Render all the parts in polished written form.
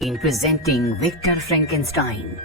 इन presenting Victor Frankenstein.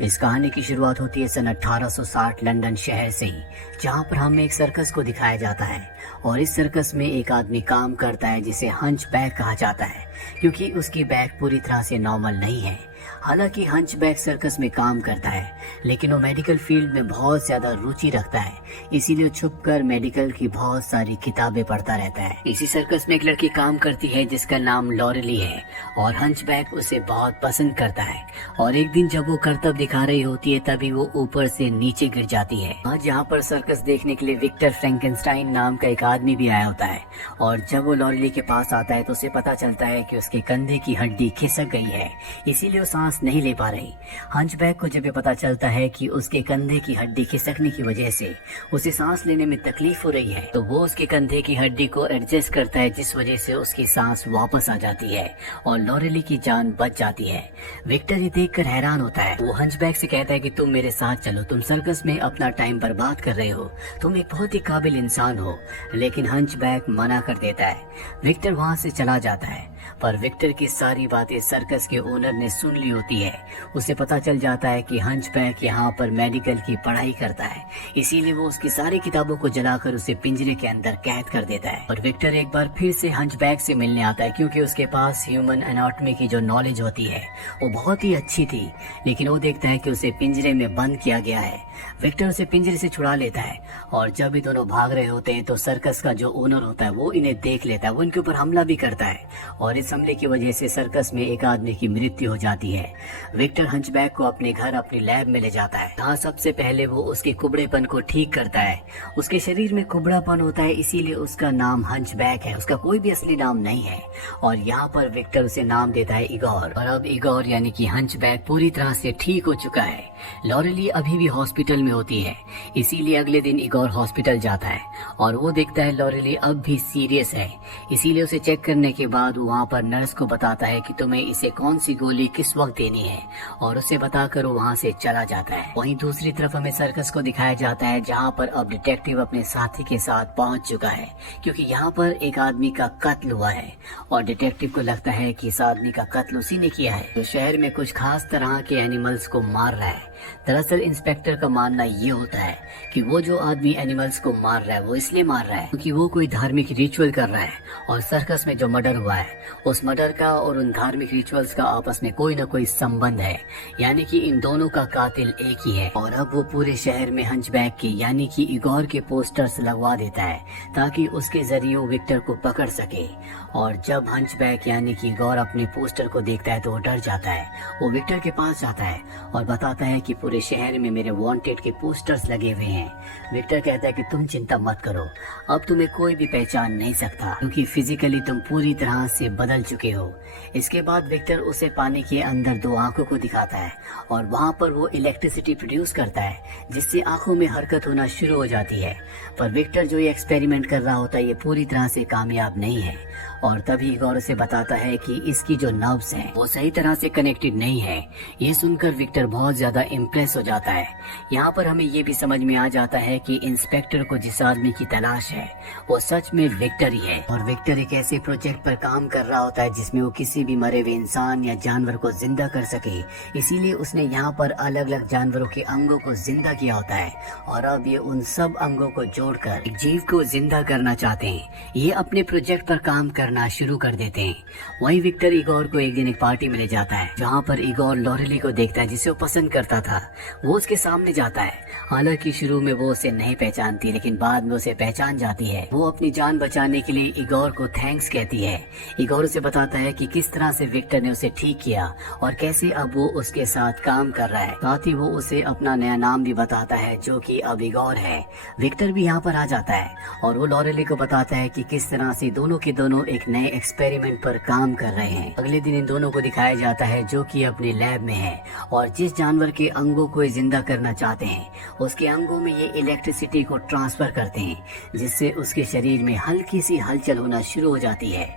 इस कहानी की शुरुआत होती है सन 1860 लंदन शहर से ही, जहाँ पर हमें एक सर्कस को दिखाया जाता है। और इस सर्कस में एक आदमी काम करता है जिसे हंचबैक कहा जाता है, क्योंकि उसकी बैक पूरी तरह से नॉर्मल नहीं है। हालांकि हंचबैक सर्कस में काम करता है, लेकिन वो मेडिकल फील्ड में बहुत ज्यादा रुचि रखता है, इसीलिए छुपकर मेडिकल की बहुत सारी किताबें पढ़ता रहता है। इसी सर्कस में एक लड़की काम करती है जिसका नाम लॉरेली है, और हंचबैक उसे बहुत पसंद करता है। और एक दिन जब वो करतब दिखा रही होती है, तभी वो ऊपर से नीचे गिर जाती है। आज यहाँ पर सर्कस देखने के लिए विक्टर फ्रैंकेनस्टाइन नाम का एक आदमी भी आया होता है। और जब वो लॉरेली के पास आता है तो उसे पता चलता है कि उसके कंधे की हड्डी खिसक गई है, इसीलिए वो सांस नहीं ले पा रही। हंचबैक को जब ये पता चलता है कि उसके कंधे की हड्डी खिसकने की वजह से उसे सांस लेने में तकलीफ हो रही है, तो वो उसके कंधे की हड्डी को एडजस्ट करता है, जिस वजह से उसकी सांस वापस आ जाती है और लॉरेली की जान बच जाती है। विक्टर ये देखकर हैरान होता है। वो हंचबैक से कहता है कि तुम मेरे साथ चलो, तुम सर्कस में अपना टाइम बर्बाद कर रहे हो, तुम एक बहुत ही काबिल इंसान हो। लेकिन हंचबैक मना कर देता है। विक्टर वहाँ से चला जाता है, पर विक्टर की सारी बातें सर्कस के ओनर ने सुन ली होती है। उसे पता चल जाता है कि हंचबैक यहाँ पर मेडिकल की पढ़ाई करता है, इसीलिए वो उसकी सारी किताबों को जलाकर उसे पिंजरे के अंदर कैद कर देता है। और विक्टर एक बार फिर से हंचबैक से मिलने आता है, क्योंकि उसके पास ह्यूमन एनाटॉमी की जो नॉलेज होती है वो बहुत ही अच्छी थी। लेकिन वो देखता है कि उसे पिंजरे में बंद किया गया है। विक्टर उसे पिंजरे से छुड़ा लेता है, और जब ये दोनों भाग रहे होते हैं तो सर्कस का जो ओनर होता है वो इन्हें देख लेता है। वो इनके ऊपर हमला भी करता है, और इस हमले की वजह से सर्कस में एक आदमी की मृत्यु हो जाती है। विक्टर हंचबैक को अपने घर अपनी लैब में ले जाता है, जहाँ सबसे पहले वो उसके कुबड़ेपन को ठीक करता है। उसके शरीर में कुबड़ापन होता है, इसीलिए उसका नाम हंचबैक है, उसका कोई भी असली नाम नहीं है। और यहाँ पर विक्टर उसे नाम देता है इगोर। और अब इगोर यानी कि हंचबैक पूरी तरह से ठीक हो चुका है। लॉरेली अभी भी हॉस्पिटल में होती है, इसीलिए अगले दिन इगोर हॉस्पिटल जाता है, और वो देखता है लॉरेली अब भी सीरियस है। इसीलिए उसे चेक करने के बाद वहाँ पर नर्स को बताता है कि तुम्हें इसे कौन सी गोली किस वक्त देनी है, और उसे बताकर वो वहाँ से चला जाता है। वहीं दूसरी तरफ हमें सर्कस को दिखाया जाता है, जहाँ पर अब डिटेक्टिव अपने साथी के साथ पहुँच चुका है, क्योंकि यहाँ पर एक आदमी का कत्ल हुआ है। और डिटेक्टिव को लगता है कि इस आदमी का कत्ल उसी ने किया है, जो शहर में कुछ खास तरह के एनिमल्स को मार रहा है। दरअसल इंस्पेक्टर का मानना ये होता है कि वो जो आदमी एनिमल्स को मार रहा है वो इसलिए मार रहा है क्योंकि वो कोई धार्मिक रिचुअल कर रहा है, और सर्कस में जो मर्डर हुआ है उस मर्डर का और उन धार्मिक रिचुअल्स का आपस में कोई न कोई संबंध है, यानी कि इन दोनों का कातिल एक ही है। और अब वो पूरे शहर में हंचबैक के यानी कि इगोर के पोस्टर्स लगवा देता है, ताकि उसके जरिए वो विक्टर को पकड़ सके। और जब हंचबैक यानी कि इगोर अपने पोस्टर को देखता है तो वो डर जाता है। वो विक्टर के पास जाता है और बताता है कि पूरे शहर में मेरे वांटेड के पोस्टर्स लगे हुए हैं। विक्टर कहता है कि तुम चिंता मत करो, अब तुम्हें कोई भी पहचान नहीं सकता, क्योंकि फिजिकली तुम पूरी तरह से बदल चुके हो। इसके बाद विक्टर उसे पानी के अंदर दो आंखों को दिखाता है, और वहाँ पर वो इलेक्ट्रिसिटी प्रोड्यूस करता है, जिससे आंखों में हरकत होना शुरू हो जाती है। पर विक्टर जो ये एक्सपेरिमेंट कर रहा होता है ये पूरी तरह से कामयाब नहीं है, और तभी इगोर उसे बताता है कि इसकी जो नर्व्स हैं वो सही तरह से कनेक्टेड नहीं है। ये सुनकर विक्टर बहुत ज्यादा इम्प्रेस हो जाता है। यहाँ पर हमें ये भी समझ में आ जाता है कि इंस्पेक्टर को जिस आदमी की तलाश है वो सच में विक्टर ही है। और विक्टर एक ऐसे प्रोजेक्ट पर काम कर रहा होता है जिसमें वो किसी भी मरे हुए इंसान या जानवर को जिंदा कर सके, इसीलिए उसने यहाँ पर अलग अलग जानवरों के अंगों को जिंदा किया होता है, और अब ये उन सब अंगों को जोड़कर एक जीव को जिंदा करना चाहते हैं। ये अपने प्रोजेक्ट पर काम करना शुरू कर देते हैं। वहीं विक्टर इगोर को एक दिन एक पार्टी में ले जाता है, जहाँ पर इगोर लॉरेली को देखता है जिसे वो पसंद करता था। वो उसके सामने जाता है, हालांकि शुरू में वो उसे नहीं पहचानती, लेकिन बाद में उसे पहचान जाती है। वो अपनी जान बचाने के लिए इगोर को थैंक्स कहती है। इगोर उसे बताता है कि किस तरह से विक्टर ने उसे ठीक किया और कैसे अब वो उसके साथ काम कर रहा है। साथ ही वो उसे अपना नया नाम भी बताता है, जो कि अब इगोर है। विक्टर भी यहाँ पर आ जाता है, और वो लॉरेली को बताता है कि किस तरह से दोनों के दोनों एक नए एक्सपेरिमेंट पर काम कर रहे हैं। अगले दिन इन दोनों को दिखाया जाता है, जो कि अपने लैब में है, और जिस जानवर के अंगों को जिंदा करना चाहते हैं उसके अंगों में ये इलेक्ट्रिसिटी को ट्रांसफर करते हैं, जिससे उसके शरीर में हल्की सी हलचल होना शुरू हो जाती है।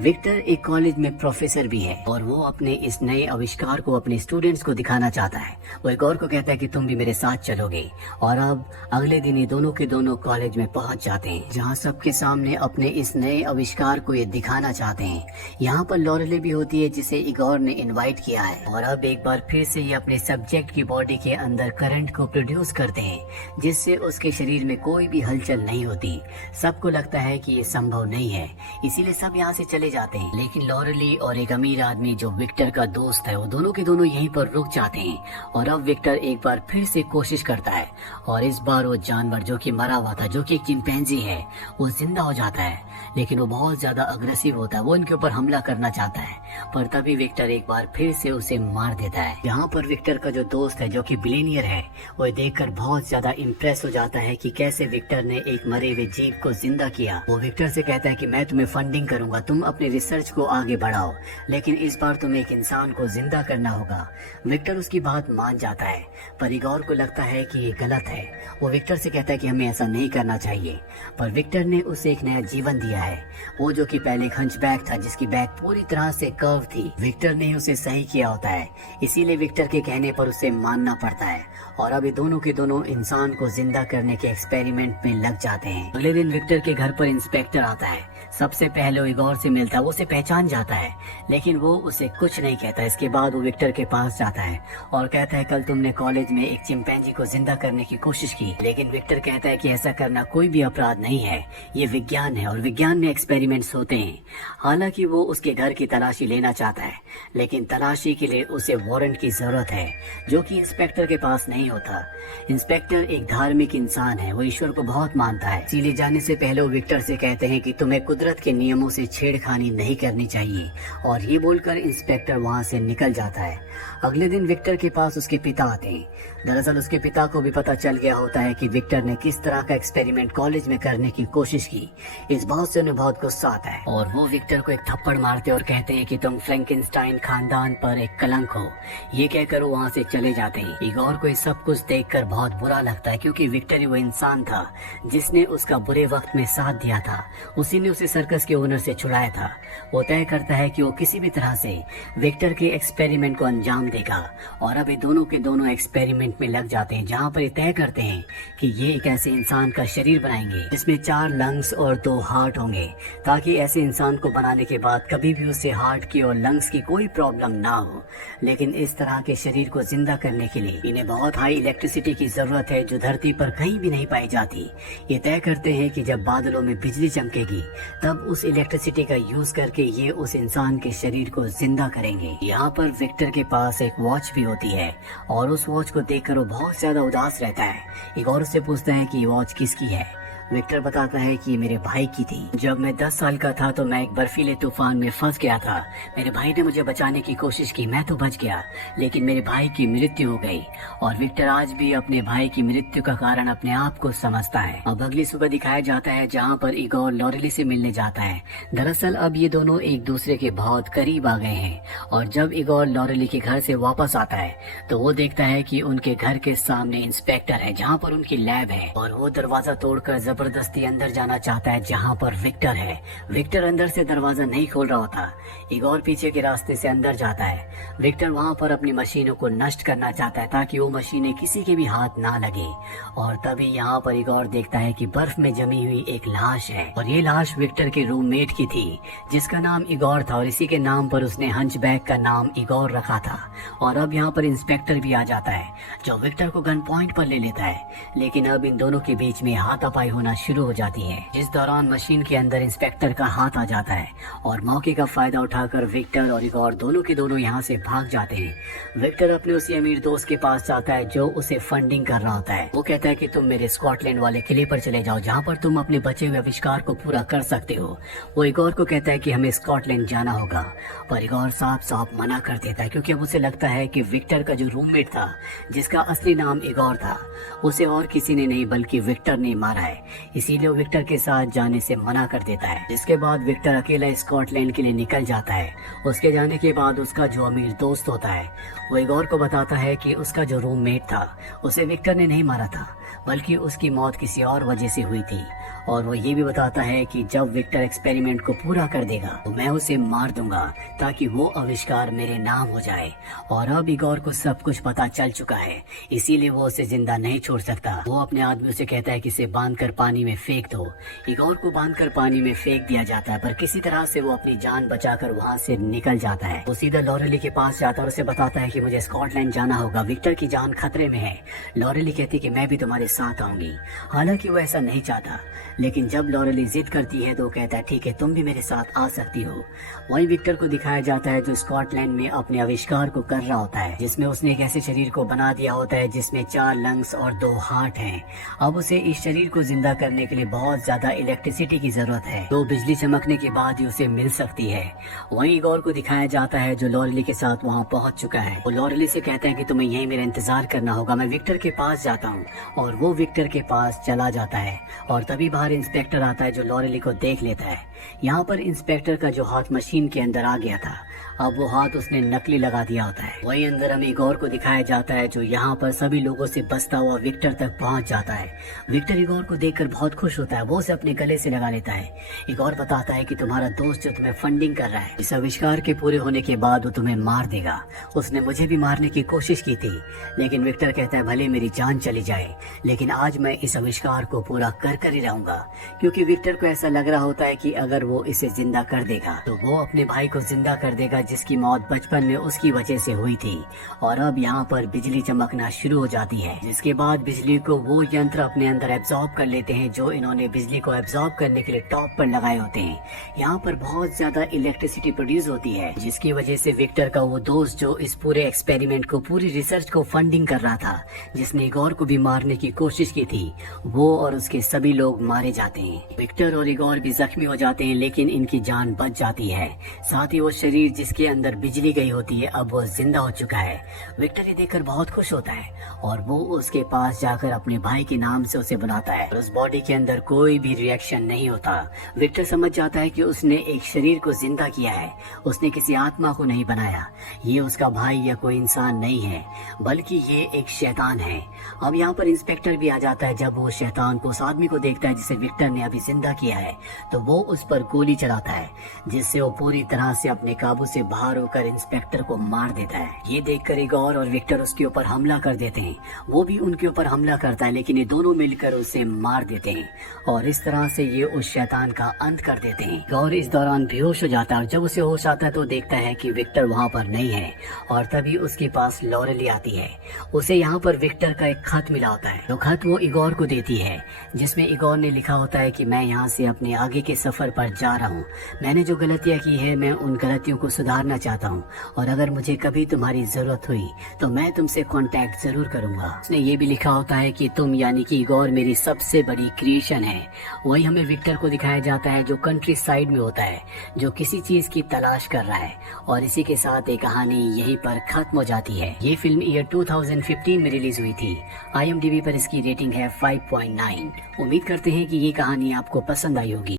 विक्टर एक कॉलेज में प्रोफेसर भी है, और वो अपने इस नए आविष्कार को अपने स्टूडेंट्स को दिखाना चाहता है। वो एक और को कहता है कि तुम भी मेरे साथ चलोगे। और अब अगले दिन ये दोनों के दोनों कॉलेज में पहुंच जाते हैं, जहां सबके सामने अपने इस नए आविष्कार को ये दिखाना चाहते हैं। यहाँ पर लॉरेली भी होती है जिसे इगोर ने इनवाइट किया है और अब एक बार फिर से ये अपने सब्जेक्ट की बॉडी के अंदर करंट को प्रोड्यूस करते हैं जिससे उसके शरीर में कोई भी हलचल नहीं होती। सबको लगता है कि ये संभव नहीं है, इसीलिए सब यहाँ से चले जाते हैं। लेकिन लॉरेली और एक अमीर आदमी जो विक्टर का दोस्त है वो दोनों के दोनों यहीं पर रुक जाते हैं और अब विक्टर एक बार फिर से कोशिश करता है और इस बार वो जानवर जो कि मरा हुआ था, जो कि एक चिंपैंजी है, वो जिंदा हो जाता है। लेकिन वो बहुत ज्यादा अग्रेसिव होता है, वो इनके ऊपर हमला करना चाहता है पर तभी विक्टर एक बार फिर से उसे मार देता है। यहाँ पर विक्टर का जो दोस्त है जो कि बिलियनियर है वो देखकर बहुत ज्यादा इम्प्रेस हो जाता है कि कैसे विक्टर ने एक मरे हुए जीव को जिंदा किया। वो विक्टर से कहता है कि मैं तुम्हें फंडिंग करूंगा, तुम अपने रिसर्च को आगे बढ़ाओ, लेकिन इस बार तुम्हें एक इंसान को जिंदा करना होगा। विक्टर उसकी बात मान जाता है पर इगोर को लगता है कि ये गलत है। वो विक्टर से कहता है कि हमें ऐसा नहीं करना चाहिए पर विक्टर ने उसे एक नया जीवन दिया है। वो जो कि पहले एक हंचबैक था जिसकी बैक पूरी तरह से कर्व थी, विक्टर ने उसे सही किया होता है, इसीलिए विक्टर के कहने पर उसे मानना पड़ता है और अब ये दोनों के दोनों इंसान को जिंदा करने के एक्सपेरिमेंट में लग जाते हैं। अगले दिन विक्टर के घर पर इंस्पेक्टर आता है। सबसे पहले वो इगोर से मिलता है, वो उसे पहचान जाता है लेकिन वो उसे कुछ नहीं कहता। इसके बाद वो विक्टर के पास जाता है और कहता है कल तुमने कॉलेज में एक चिंपैंजी को जिंदा करने की कोशिश की, लेकिन विक्टर कहता है कि ऐसा करना कोई भी अपराध नहीं है, ये विज्ञान है और विज्ञान में एक्सपेरिमेंट्स होते हैं। हालांकि वो उसके घर की तलाशी लेना चाहता है लेकिन तलाशी के लिए उसे वारंट की जरूरत है जो कि इंस्पेक्टर के पास नहीं होता। इंस्पेक्टर एक धार्मिक इंसान है, वो ईश्वर को बहुत मानता है, इसीलिए जाने से पहले वो विक्टर से कहते हैं कि तुम्हें कुदरत के नियमों से छेड़खानी नहीं करनी चाहिए और ये बोलकर इंस्पेक्टर वहाँ से निकल जाता है। अगले दिन विक्टर के पास उसके पिता आते हैं। दरअसल उसके पिता को भी पता चल गया होता है कि विक्टर ने किस तरह का एक्सपेरिमेंट कॉलेज में करने की कोशिश की। इस बात से उन्हें बहुत गुस्सा आता है और वो विक्टर को एक थप्पड़ मारते और कहते हैं कि तुम फ्रैंकेनस्टाइन खानदान पर एक कलंक हो। ये कहकर वो वहाँ से चले जाते हैं। इगोर को ये सब कुछ देखकर बहुत बुरा लगता है क्योंकि विक्टर ही वो इंसान था जिसने उसका बुरे वक्त में साथ दिया था, उसी ने उसे सर्कस के ओनर से छुड़ाया था। वो तय करता है कि वो किसी भी तरह से विक्टर के एक्सपेरिमेंट को अंजाम देगा और अब ये दोनों के दोनों एक्सपेरिमेंट में लग जाते हैं जहाँ पर ये तय करते हैं कि ये एक ऐसे इंसान का शरीर बनाएंगे जिसमें 4 लंग्स और 2 हार्ट होंगे ताकि ऐसे इंसान को बनाने के बाद कभी भी उसे हार्ट की और लंग्स की कोई प्रॉब्लम ना हो। लेकिन इस तरह के शरीर को जिंदा करने के लिए इन्हें बहुत हाई इलेक्ट्रिसिटी की जरूरत है जो धरती पर कहीं भी नहीं पाई जाती। ये तय करते हैं कि जब बादलों में बिजली चमकेगी तब उस इलेक्ट्रिसिटी का यूज करके ये उस इंसान के शरीर को जिंदा करेंगे। यहाँ पर विक्टर के पास एक वॉच भी होती है और उस वॉच को देखकर वो बहुत ज्यादा उदास रहता है। इगोर से पूछता है कि ये वॉच किसकी है। विक्टर बताता है कि मेरे भाई की थी। जब मैं 10 साल का था तो मैं एक बर्फीले तूफान में फंस गया था। मेरे भाई ने मुझे बचाने की कोशिश की, मैं तो बच गया लेकिन मेरे भाई की मृत्यु हो गई। और विक्टर आज भी अपने भाई की मृत्यु का कारण अपने आप को समझता है। अब अगली सुबह दिखाया जाता है जहाँ पर इगोर लॉरेली से मिलने जाता है। दरअसल अब ये दोनों एक दूसरे के बहुत करीब आ गए हैं और जब इगोर लॉरेली के घर से वापस आता है तो वो देखता है कि उनके घर के सामने इंस्पेक्टर है जहाँ पर उनकी लैब है और वो दरवाजा तोड़कर जबरदस्ती अंदर जाना चाहता है जहाँ पर विक्टर है। विक्टर अंदर से दरवाजा नहीं खोल रहा होता। इगोर पीछे के रास्ते से अंदर जाता है। विक्टर वहाँ पर अपनी मशीनों को नष्ट करना चाहता है ताकि वो मशीनें किसी के भी हाथ ना लगे और तभी यहाँ पर इगोर देखता है कि बर्फ में जमी हुई एक लाश है और ये लाश विक्टर के रूममेट की थी जिसका नाम इगोर था और इसी के नाम पर उसने हंचबैक का नाम इगोर रखा था। और अब यहाँ पर इंस्पेक्टर भी आ जाता है जो विक्टर को गन पॉइंट पर ले लेता है, लेकिन अब इन दोनों के बीच में हाथापाई होना शुरू हो जाती है जिस दौरान मशीन के अंदर इंस्पेक्टर का हाथ आ जाता है और मौके का फायदा उठाकर विक्टर और इगोर दोनों के दोनों यहाँ से भाग जाते हैं। विक्टर अपने उसी अमीर दोस्त के पास जाता है जो उसे फंडिंग कर रहा होता है। वो कहता है कि तुम मेरे स्कॉटलैंड वाले किले पर चले जाओ जहाँ पर तुम अपने बचे हुए आविष्कार को पूरा कर सकते हो। वो इगोर को कहता है कि हमें स्कॉटलैंड जाना होगा पर इगोर साफ साफ मना कर देता है क्योंकि अब उसे लगता है कि विक्टर का जो रूममेट था जिसका असली नाम इगोर था उसे और किसी ने नहीं बल्कि विक्टर ने मारा है, इसीलिए वो विक्टर के साथ जाने से मना कर देता है। जिसके बाद विक्टर अकेला स्कॉटलैंड के लिए निकल जाता है। उसके जाने के बाद उसका जो अमीर दोस्त होता है वो इगोर को बताता है कि उसका जो रूममेट था उसे विक्टर ने नहीं मारा था बल्कि उसकी मौत किसी और वजह से हुई थी। और वो ये भी बताता है कि जब विक्टर एक्सपेरिमेंट को पूरा कर देगा तो मैं उसे मार दूंगा ताकि वो आविष्कार मेरे नाम हो जाए। और अब इगोर को सब कुछ पता चल चुका है, इसीलिए वो उसे जिंदा नहीं छोड़ सकता। वो अपने आदमियों से कहता है कि इसे बांधकर पानी में फेंक दो। इगोर को बांधकर पानी में फेंक दिया जाता है, पर किसी तरह से वो अपनी जान बचाकर वहाँ से निकल जाता है। वो सीधा लॉरेली के पास जाता है और उसे बताता है कि मुझे स्कॉटलैंड जाना होगा, विक्टर की जान खतरे में है। लॉरेली कहती है कि मैं भी तुम्हारे साथ आऊंगी। हालांकि वो ऐसा नहीं चाहता, लेकिन जब लॉरेली जिद करती है तो वो कहता है ठीक है, तुम भी मेरे साथ आ सकती हो। वहीं विक्टर को दिखाया जाता है जो स्कॉटलैंड में अपने आविष्कार को कर रहा होता है, जिसमें उसने एक ऐसे शरीर को बना दिया होता है जिसमें 4 लंग्स और 2 हार्ट हैं। अब उसे इस शरीर को जिंदा करने के लिए बहुत ज्यादा इलेक्ट्रिसिटी की जरूरत है, तो बिजली चमकने के बाद ही उसे मिल सकती है। वहीं इगोर को दिखाया जाता है जो लॉरेली के साथ वहाँ पहुंच चुका है। वो लॉरेली से कहते हैं कि तुम्हें यहीं मेरा इंतजार करना होगा, मैं विक्टर के पास जाता हूँ। और वो विक्टर के पास चला जाता है और तभी बाहर इंस्पेक्टर आता है जो लॉरेली को देख लेता है। यहाँ पर इंस्पेक्टर का जो हाथ मशीन के अंदर आ गया था, अब वो हाथ उसने नकली लगा दिया होता है। वहीं अंदर हमें इगोर को दिखाया जाता है जो यहाँ पर सभी लोगों से बचता हुआ विक्टर तक पहुँच जाता है। विक्टर इगोर को देखकर बहुत खुश होता है, वो उसे अपने गले से लगा लेता है। इगोर बताता है कि तुम्हारा दोस्त जो तुम्हें फंडिंग कर रहा है, इस आविष्कार के पूरे होने के बाद वो तुम्हें मार देगा। उसने मुझे भी मारने की कोशिश की थी, लेकिन विक्टर कहता है भले मेरी जान चली जाए, लेकिन आज मैं इस आविष्कार को पूरा कर ही रहूंगा। क्योंकि विक्टर को ऐसा लग रहा होता है कि अगर वो इसे जिंदा कर देगा तो वो अपने भाई को जिंदा कर देगा जिसकी मौत बचपन में उसकी वजह से हुई थी। और अब यहाँ पर बिजली चमकना शुरू हो जाती है, जिसके बाद बिजली को वो यंत्र अपने अंदर एब्जॉर्ब कर लेते हैं जो इन्होंने बिजली को एब्जॉर्ब करने के लिए टॉप पर लगाए होते हैं। यहाँ पर बहुत ज्यादा इलेक्ट्रिसिटी प्रोड्यूस होती है, जिसकी वजह से विक्टर का वो दोस्त जो इस पूरे एक्सपेरिमेंट को, पूरी रिसर्च को फंडिंग कर रहा था, जिसने इगोर को भी मारने की कोशिश की थी, वो और उसके सभी लोग मारे जाते हैं। विक्टर और इगोर भी जख्मी हो जाते हैं, लेकिन इनकी जान बच जाती है। साथ ही वो शरीर जिसके अंदर बिजली गई होती है अब वो जिंदा हो चुका है। विक्टर ये देखकर बहुत खुश होता है और वो उसके पास जाकर अपने भाई के नाम से उसे बुलाता है। उस बॉडी के अंदर कोई भी रिएक्शन नहीं होता। विक्टर समझ जाता है कि उसने एक शरीर को जिंदा किया है, उसने किसी आत्मा को नहीं बनाया। ये उसका भाई या कोई इंसान नहीं है, बल्कि ये एक शैतान है। अब यहाँ पर इंस्पेक्टर भी आ जाता है। जब वो शैतान को, उस आदमी को देखता है जिसे विक्टर ने अभी जिंदा किया है, तो वो उस पर गोली चलाता है, जिससे वो पूरी तरह से अपने काबू से बाहर होकर इंस्पेक्टर को मार देता है। ये देखकर इगोर और विक्टर उसके ऊपर हमला कर देते हैं। वो भी उनके ऊपर हमला करता है, लेकिन ये दोनों मिलकर उसे मार देते हैं और इस तरह से ये उस शैतान का अंत कर देते हैं। इगोर इस दौरान बेहोश हो जाता है और जब उसे होश आता है तो देखता है कि विक्टर वहाँ पर नहीं है। और तभी उसके पास लॉरेली आती है। उसे यहाँ पर विक्टर का एक खत मिला होता है, जो खत वो इगोर को देती है, जिसमें इगोर ने लिखा होता है कि मैं यहाँ से अपने आगे के सफर पर जा रहा हूँ। मैंने जो गलतियाँ की है मैं उन गलतियों को सुधारना चाहता हूँ, और अगर मुझे कभी तुम्हारी जरूरत हुई तो मैं तुमसे कांटेक्ट जरूर करूंगा। उसने ये भी लिखा होता है कि तुम यानी कि इगोर मेरी सबसे बड़ी क्रिएशन है। वही हमें विक्टर को दिखाया जाता है जो कंट्री साइड में होता है, जो किसी चीज की तलाश कर रहा है। और इसी के साथ ये कहानी यहीं पर खत्म हो जाती है। ये फिल्म ईयर 2015 में रिलीज हुई थी। IMDb पर इसकी रेटिंग है 5.9। उम्मीद करते हैं कि ये कहानी आपको पसंद आई होगी।